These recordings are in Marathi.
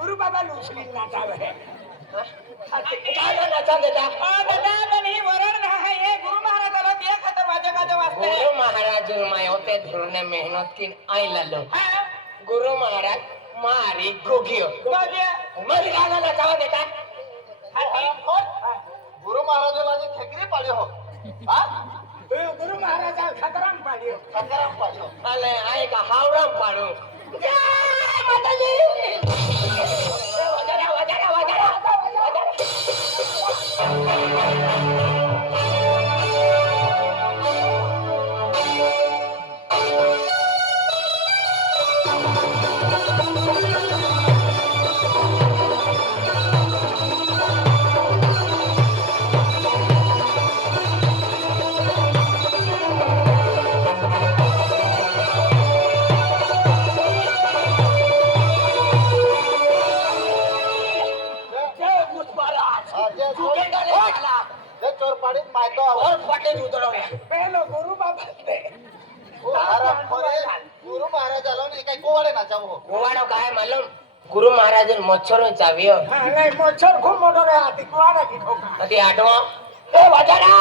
गुरु बाबा लुसली नाचावे काय नाचा देता दादा पण ही वरण हे गुरु महाराजाला ते माझ्या वाजते गुरु महाराज धुरने मेहनत की आई लालो गुरु महाराज मारी गोगियो बघ्या. मग गाना नचावा देता गुरु महाराजाला जे खेकरी पाडे हो गुरु महाराजा खतराम पाडियो સકરામ અને આ એક હાવરામ પાડો. गुरु काही गोवाडे नाचावं हो. गोवाडो काय मालूम? गुरु महाराज मच्छर चावियो. हा, नाही मच्छर खूप मोठा रे हाती कुवाडा की ठोका. कधी आठवा? ए वजारा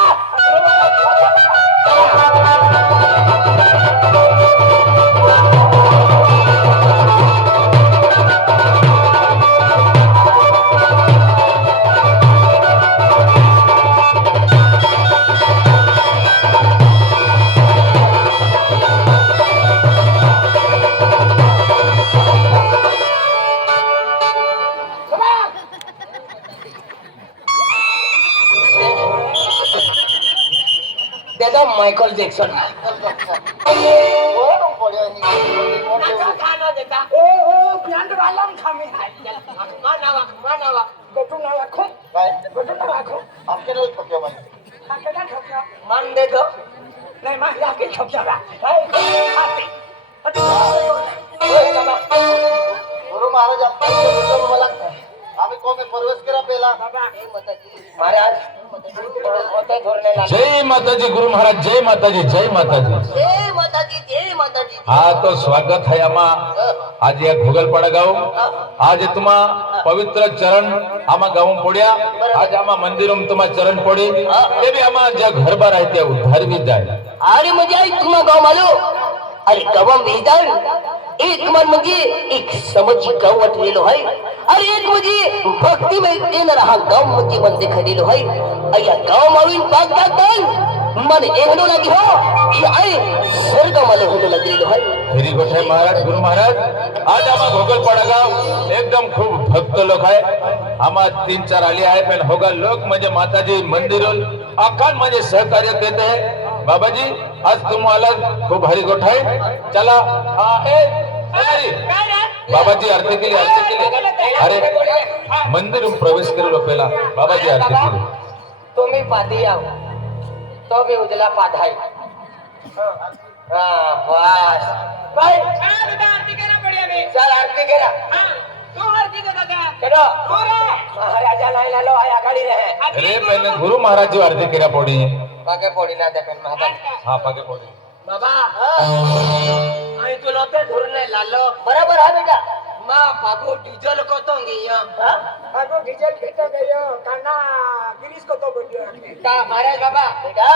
मायकल जॅक्सन ओ ओ प्यांड रालाम खामे मानावा मानावा गटू ना राखो गटू ना राखो आमच्याकडे ठोक्या बाई केला ठोकला मान देतो नाही मग. याके ठोकला बा हाती हाती गुरु महाराज आपल्याला मला સ્વાગત હૈ આમાં. આજે ભૂગલપાડા ગામ આજે તમા પવિત્ર ચરણ આમાં ગાઉ પડ્યા. આજે આમાં મંદિરો તમારા ચરણ પડે. એ બી આમાં જ્યાં ઘર બાર આવી ત્યાં ઉદ્ધાર બી જાય. આરી મજા આવી તમા ગામ अरे गावाम विधान एक मन म्हणजे एक समजी गाव वाटलेलो आहे अरे एक म्हणजे भक्तिमय येणारा हा गाव म्हणजे मन देखालेलो आहे अय्या गाव मावीन पाक दान मन एवढो लागी हो की आहे स्वर्ग मला होतो लागलेलो आहे हेरी गोसाई महाराज, गुरु महाराज, आज आम्हा घोगलपाडा गाव, एकदम खूप भक्त लोक आहे आम्हा तीन चार आले आहे पण होगा लोक म्हणजे माताजी मंदिर अखान म्हणजे सहकार्य देते है। बाबाजी आज तुम्हाला खूप भारी गोठ आहे चला। हा ए. बाबाजी। आरती केली आरती केली अरे मंदिर प्रवेश केलेलो पहिला। बाबाजी आरती केली तुम्ही पाठी याव तो मी उजला पाठाई हा बस। काय चल आरती करा करो महाराजा नाही लालो आया गाडी रे अरे पहिले गुरु महाराज जी आरती केल्या पोडी पाके पोडी ना देखन महाराज हा पागे पोडी. बाबा आई तुला ते धुरणे लालो. बरोबर हा बेटा. मा पागो डीजल को तो गिया आगो डीजल खेतो गयो काना गिरीश को तो बोलियो का महाराज बाबा? बेटा.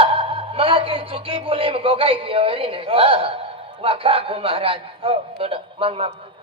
मा की चुकी बोले गोगाई कियो हरी ने वाखा को महाराज. बेटा आहे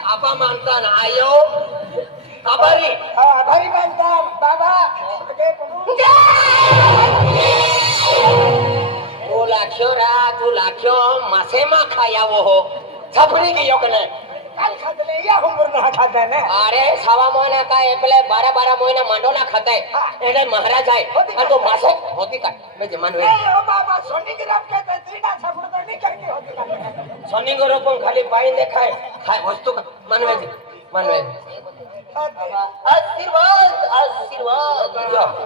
आबा मानतात आयो आभारी आभारी मानतात बाबा तू लाख्यो रा तू लाख्यो मासेमा खायावो हो छपडी गियो कने અરે સવા મહિના કાય એટલે બાર બાર મહિના માંડો ના ખાતાય એટલે મહારાજ આય અને તો માસે હોતી કાય મેં જમાનું એ બાબા સોની ગ્રાફ કે ત્રીડા છાપડો તો નહીં કરતી હોતી સોની ગ્રાફ પણ ખાલી પાઈ દેખાય काय वस्तू का? मानवायची मानवायची आशीर्वाद आशीर्वाद.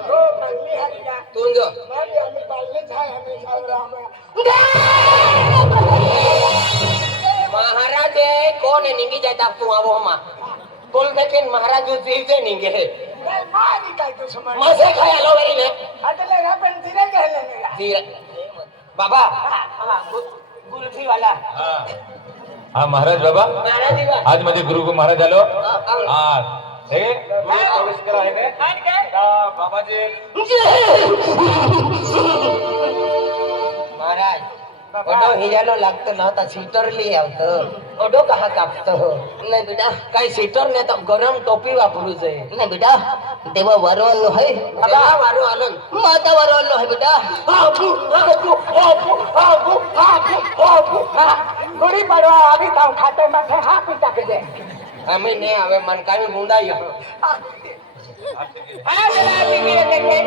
हो मी हरिया तू जो. मारी आम्ही पाळले छाय आम्ही सावरा महाराज आहे कोण आहे निघी जातात तू आवो मा तोल देखील महाराज हे नाही मारी काय तू समज मासे खाय आलो वरी ने बाबा गुलफी वाला हा महाराज बाबा. आज माझे गुरु महाराज आलो. हा हे. प्रवेश करा? हा, बाबाजी. ઓઢો હિયાનો લાગતો ન સીટર લઈ આવતો. ઓઢો કહા કાપતો. ને બેટા. કઈ સીટર ને તો ગરમ ટોપી વાપરવું છે. ને બેટા દેવો વરવાલ નો હે અલા વારો આનંદ માતા વરવાલ નો હે બેટા. આપુ આપુ આપુ આપુ આપુ આપુ ગોળી પડવા આવી તાવ ખાતે માથે હાથ ઉતાકી દે. અમે ને હવે મનકાવી મુંડાઈ આ બેટા દીકરી દેખે